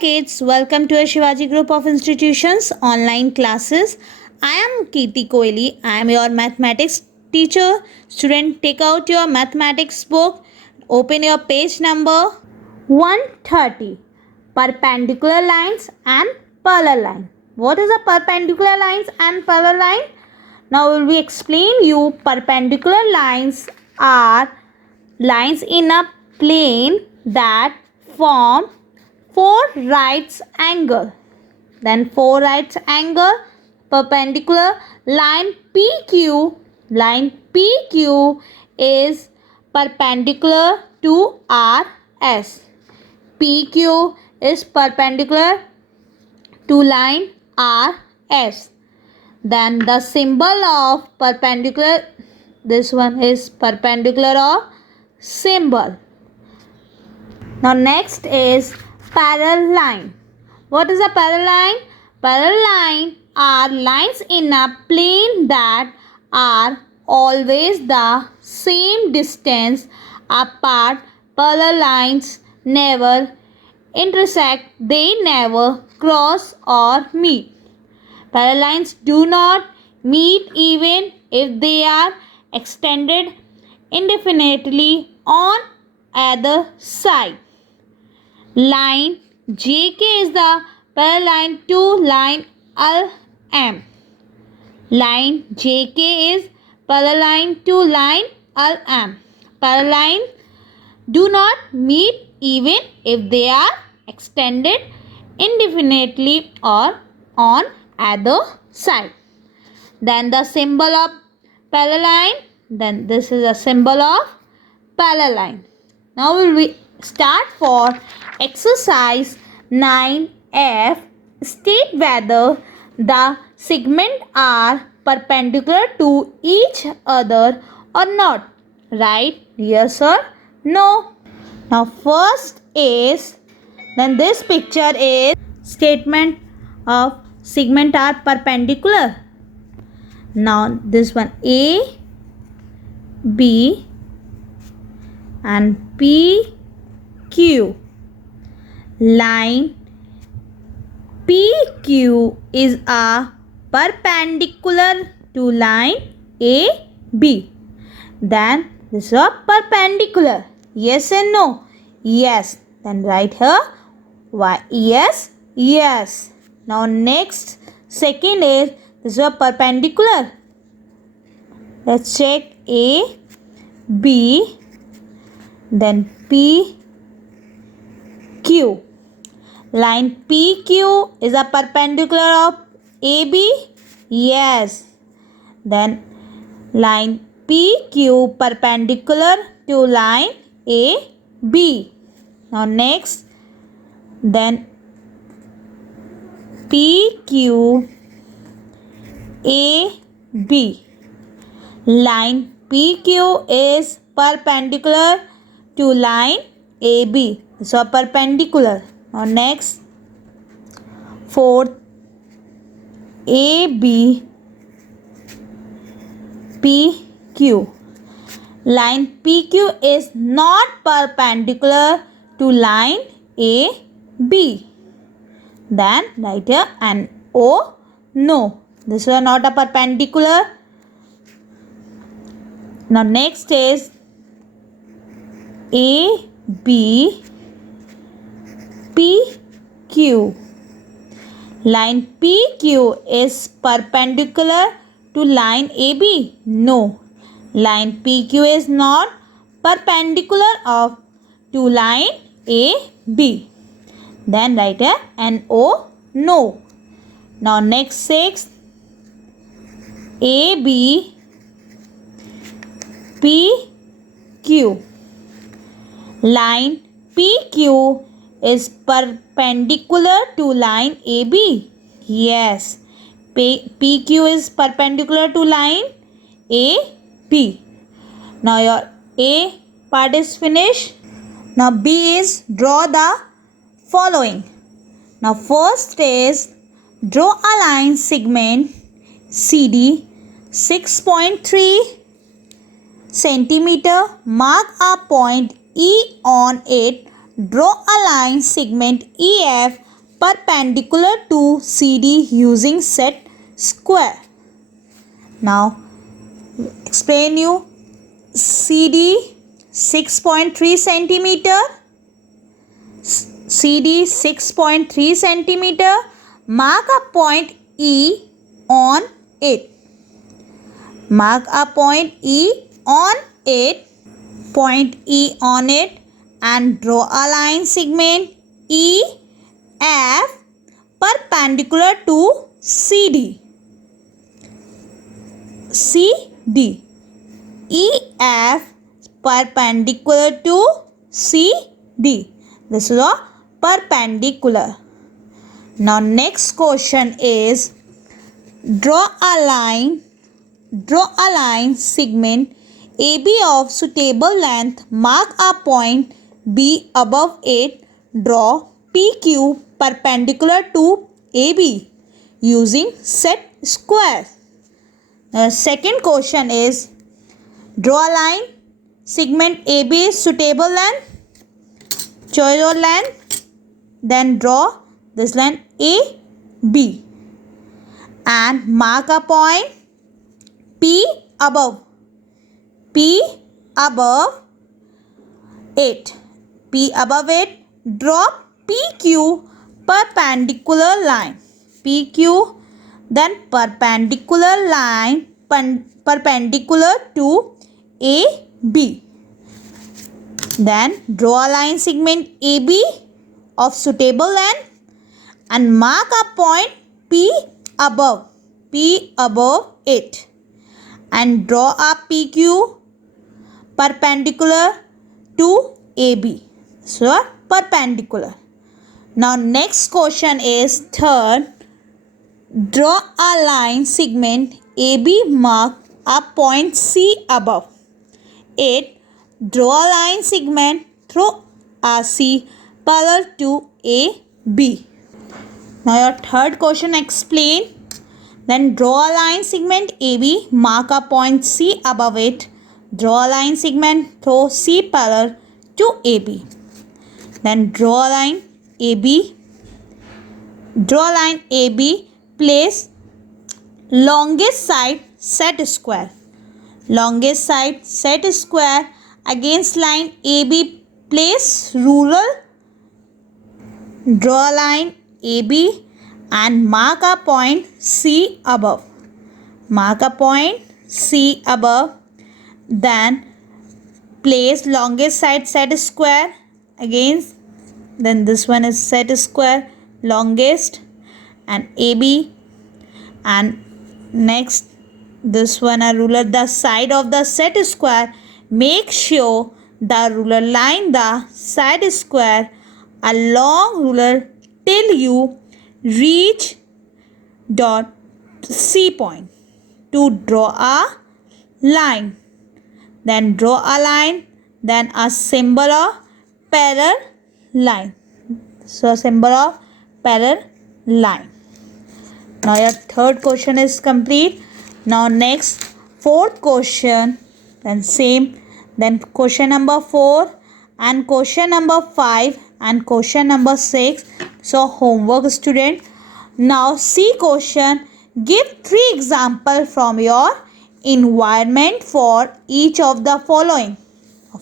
Kids, welcome to a Shivaji Group of Institutions online classes. I am Kirti Koili. I am your mathematics teacher. Student, take out your mathematics book. Open your page number 130. Perpendicular lines and parallel line. What is a perpendicular lines and parallel line? Now we will explain you. Perpendicular lines are lines in a plane that form 4 right angle. Then 4 right angle perpendicular line PQ. Line PQ is perpendicular to RS. PQ is perpendicular to line RS. Then the symbol of perpendicular, this one is perpendicular of symbol. Now next is parallel line. What is a parallel line? Parallel line are lines in a plane that are always the same distance apart. Parallel lines never intersect, they never cross or meet. Parallel lines do not meet even if they are extended indefinitely on either side. Line JK is the parallel line to line LM. Line JK is parallel line to line LM. Parallel line do not meet even if they are extended indefinitely or on either side. Then the symbol of parallel line. Then this is a symbol of parallel line. Now we will start for exercise 9F. State whether the segments are perpendicular to each other or not. Right? Yes or no? Now first is, then this picture is statement of segment are perpendicular. Now this one A, B and PQ. Line PQ is a perpendicular to line AB. Then this is a perpendicular. Yes and no? Yes. Then write here why yes, yes. Now next, second is, this is a perpendicular. Let's check A, B, then P, Q. Line PQ is a perpendicular of AB. Yes. Then line PQ perpendicular to line AB. Now next, then PQ AB. Line PQ is perpendicular to line AB. So perpendicular. Now next, fourth, AB PQ. Line PQ is not perpendicular to line AB. Then write here NO. No. This is not a perpendicular. Now next is AB PQ. Line PQ is perpendicular to line AB. No. Line PQ is not perpendicular to line AB. Then write a NO. No. Now next 6. AB PQ. Line PQ is perpendicular to line AB. Yes. PQ is perpendicular to line AB. Now your A part is finished. Now B is draw the following. Now first is draw a line segment CD 6.3 centimeter. Mark a point E on it. Draw a line segment EF perpendicular to CD using set square. Now explain you. CD 6.3 centimeter. CD 6.3 centimeter. Mark a point E on it. Mark a point E on it. Point E on it and draw a line segment EF perpendicular to CD. CD. EF perpendicular to CD. This is a perpendicular. Now next question is draw a line segment AB of suitable length. Mark a point B above it. Draw PQ perpendicular to AB using set square. The second question is draw a line segment AB is suitable length. Choose your length. Then draw this line AB and mark a point P above it. P above it. Draw PQ perpendicular line. PQ then perpendicular line perpendicular to AB. Then draw a line segment AB of suitable length and mark a point P above it and draw a PQ perpendicular to AB. So perpendicular. Now next question is third. Draw a line segment AB, mark a point C above it. Draw a line segment through a C parallel to AB. Now your third question explain. Then draw a line segment AB, mark a point C above it. Draw a line segment through C parallel to AB. Then draw a line AB. Place longest side set square. Longest side set square against line AB. Place ruler. Draw a line AB and mark a point C above. Mark a point C above. Then place longest side set square against. Then this one is set square longest and AB, and next this one a ruler. The side of the set square, make sure the ruler line the side square along ruler till you reach dot C point to draw a line. Then draw a line, then a symbol of parallel line. So symbol of parallel line. Now your third question is complete. Now next fourth question, then same, then question number 4 and question number 5 and question number 6. So homework student. Now see question. Give 3 examples from your environment for each of the following.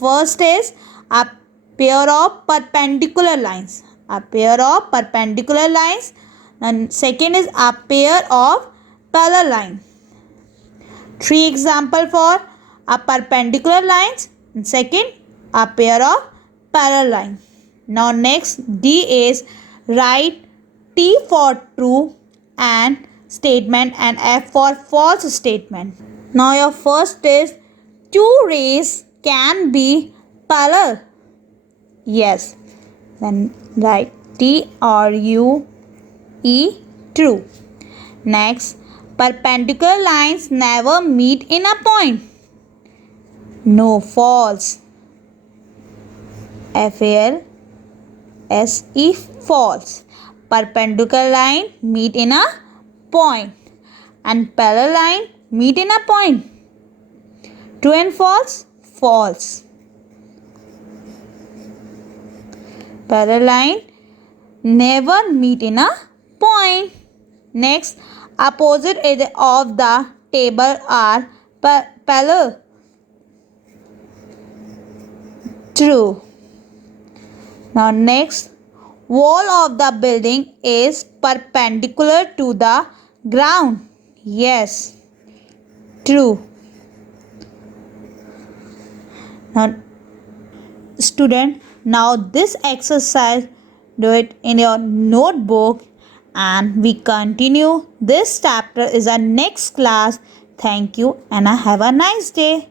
First is a pair of perpendicular lines. A pair of perpendicular lines. And second is a pair of parallel lines. 3 examples for a perpendicular lines. And second, a pair of parallel lines. Now next D is write T for true and statement and F for false statement. Now your first is 2 rays can be parallel. Yes. Then write TRUE, true. Next, perpendicular lines never meet in a point. No, false. FALSE, false. Perpendicular line meet in a point and parallel line meet in a point. True and false? False. parallel never meet in a point. Next, opposite edge of the table are parallel. True. Now next, wall of the building is perpendicular to the ground. Yes. True. Now student, now this exercise do it in your notebook and we continue this chapter is our next class. Thank you and have a nice day.